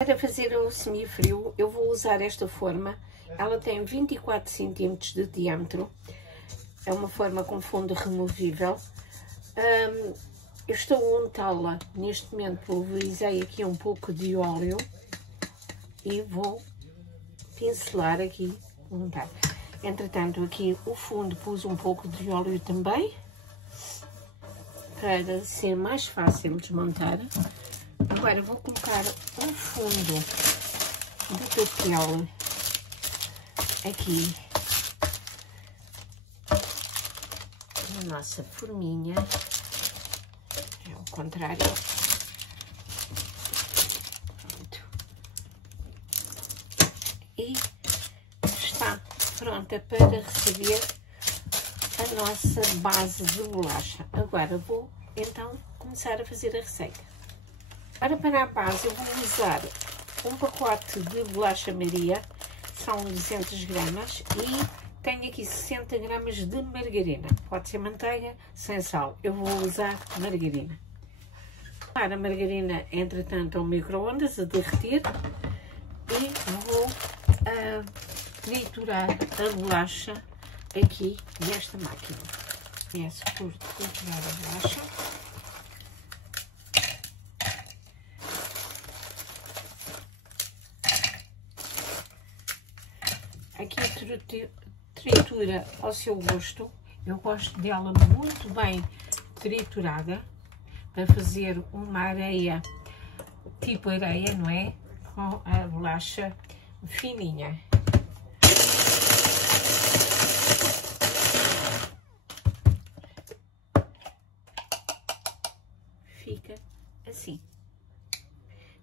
Para fazer o semifrio, eu vou usar esta forma. Ela tem 24 cm de diâmetro. É uma forma com fundo removível. Eu estou a untá-la. Neste momento pulverizei aqui um pouco de óleo e vou pincelar aqui, untar. Entretanto, aqui o fundo pus um pouco de óleo também, para ser mais fácil desmontar. Agora vou colocar um fundo de papel aqui na nossa forminha. É o contrário. Pronto. E está pronta para receber a nossa base de bolacha. Agora vou então começar a fazer a receita. Para a base eu vou usar um pacote de bolacha Maria, são 200 gramas, e tenho aqui 60 gramas de margarina. Pode ser manteiga, sem sal. Eu vou usar margarina. Para a margarina, entretanto, ao micro-ondas a derreter, e vou triturar a bolacha aqui nesta máquina. Começo por triturar a bolacha. Aqui tritura ao seu gosto. Eu gosto dela muito bem triturada, para fazer uma areia, tipo areia, não é? Com a bolacha fininha. Fica assim.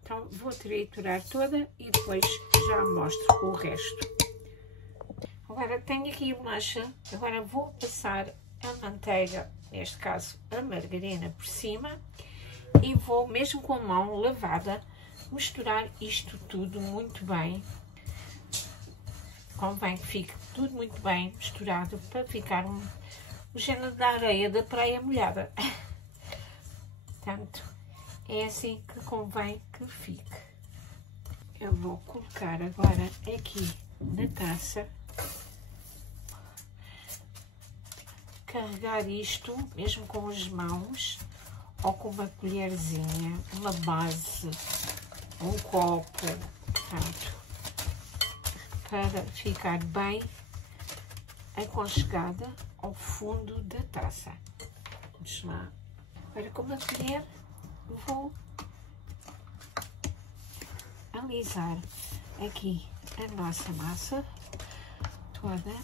Então vou triturar toda e depois já mostro o resto. Agora tenho aqui a bolacha, agora vou passar a manteiga, neste caso a margarina, por cima, e vou, mesmo com a mão lavada, misturar isto tudo muito bem. Convém que fique tudo muito bem misturado para ficar o género da areia da praia molhada. Portanto, é assim que convém que fique. Eu vou colocar agora aqui na taça. Carregar isto, mesmo com as mãos, ou com uma colherzinha, uma base, um copo, portanto, para ficar bem aconchegada ao fundo da taça. Vamos lá. Agora, com uma colher, vou alisar aqui a nossa massa toda,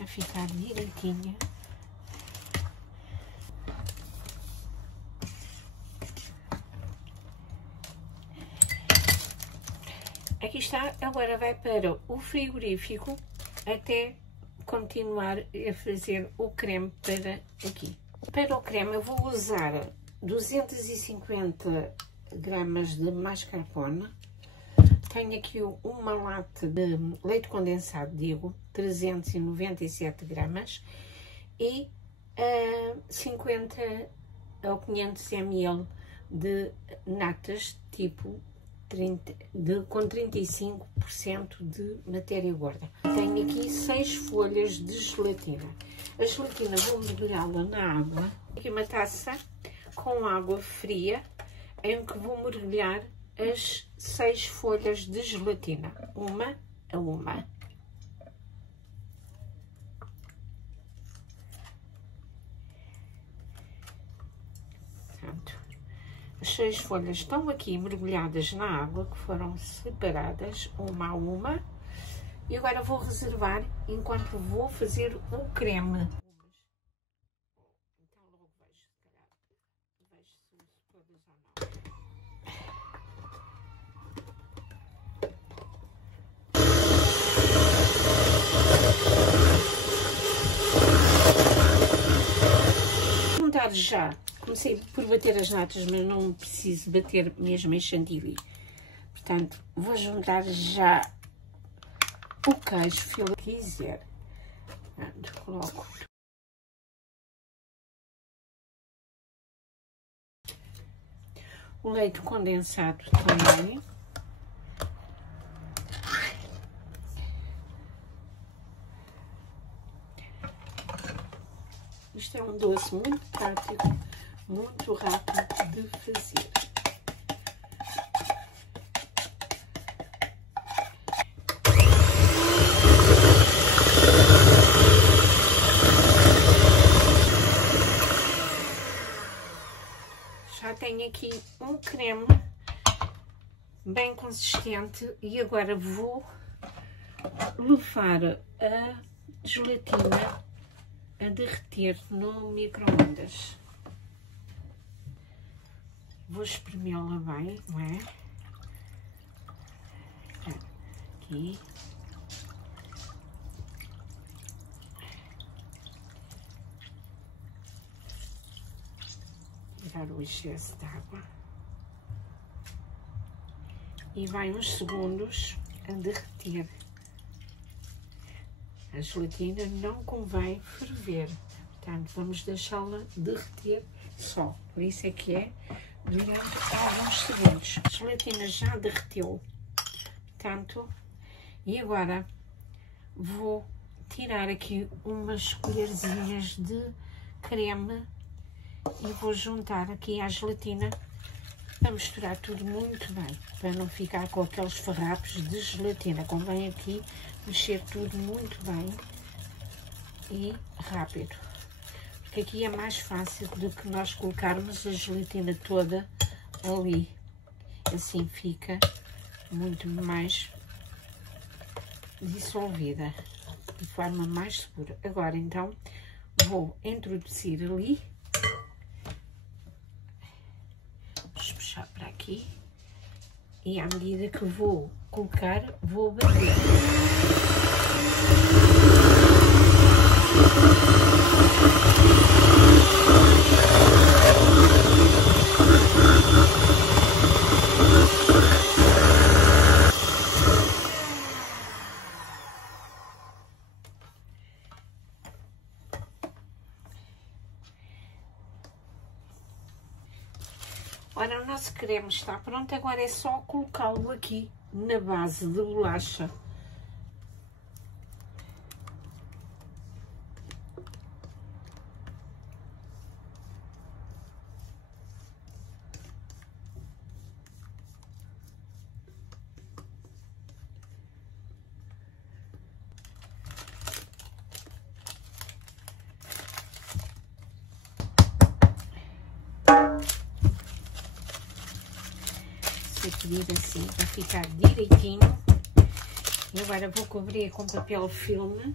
a ficar direitinha. Aqui está, agora vai para o frigorífico até continuar a fazer o creme para aqui. Para o creme eu vou usar 250 gramas de mascarpone. Tenho aqui uma lata de leite condensado, digo, 397 gramas, e 50 ou 500 ml de natas, tipo com 35% de matéria gorda. Tenho aqui 6 folhas de gelatina. A gelatina vou mergulhá-la na água. Aqui uma taça com água fria, em que vou mergulhar as 6 folhas de gelatina, uma a uma. Pronto. As 6 folhas estão aqui mergulhadas na água, que foram separadas uma a uma. E agora vou reservar enquanto vou fazer o creme. Então logo vejo, se calhar, vejo se todas ou não. Já comecei por bater as natas, mas não preciso bater mesmo em chantilly. Portanto, vou juntar já o queijo, filo que quiser. Portanto, coloco o leite condensado também. Isto é um doce muito prático, muito rápido de fazer. Já tenho aqui um creme bem consistente e agora vou levar a gelatina a derreter no micro-ondas. Vou espremê-la bem, não é? Aqui. Tirar o excesso de água. E vai uns segundos a derreter. A gelatina não convém ferver, portanto vamos deixá-la derreter só, por isso é que é durante alguns segundos. A gelatina já derreteu, portanto, e agora vou tirar aqui umas colherzinhas de creme e vou juntar aqui à gelatina para misturar tudo muito bem, para não ficar com aqueles farrapos de gelatina. Convém aqui mexer tudo muito bem e rápido, porque aqui é mais fácil do que nós colocarmos a gelatina toda ali. Assim fica muito mais dissolvida, de forma mais segura. Agora então vou introduzir ali. Vamos puxar para aqui e à medida que vou colocar, vou bater. Ora, o nosso creme está pronto, agora é só colocá-lo aqui na base de bolacha. Pedir assim para ficar direitinho. E agora vou cobrir com papel filme.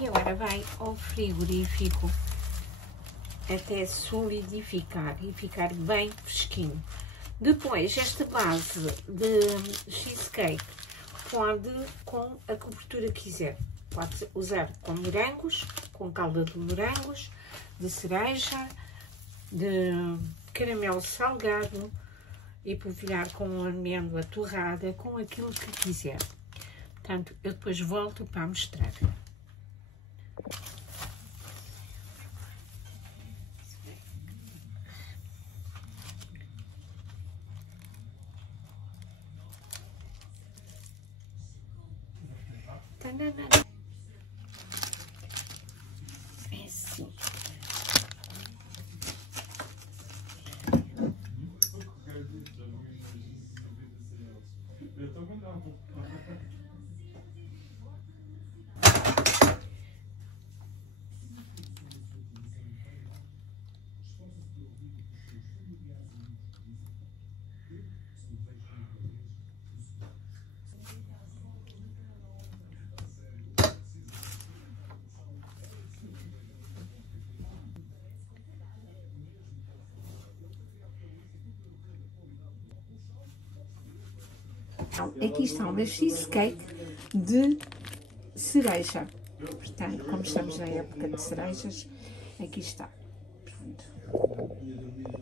E agora vai ao frigorífico até solidificar e ficar bem fresquinho. Depois, esta base de cheesecake pode com a cobertura que quiser. Pode usar com morangos, com calda de morangos, de cereja, de caramelo salgado e polvilhar com amêndoa torrada, com aquilo que quiser. Portanto, eu depois volto para mostrar. É assim. Aqui está uma cheesecake de cereja. Portanto, como estamos na época de cerejas, aqui está. Pronto.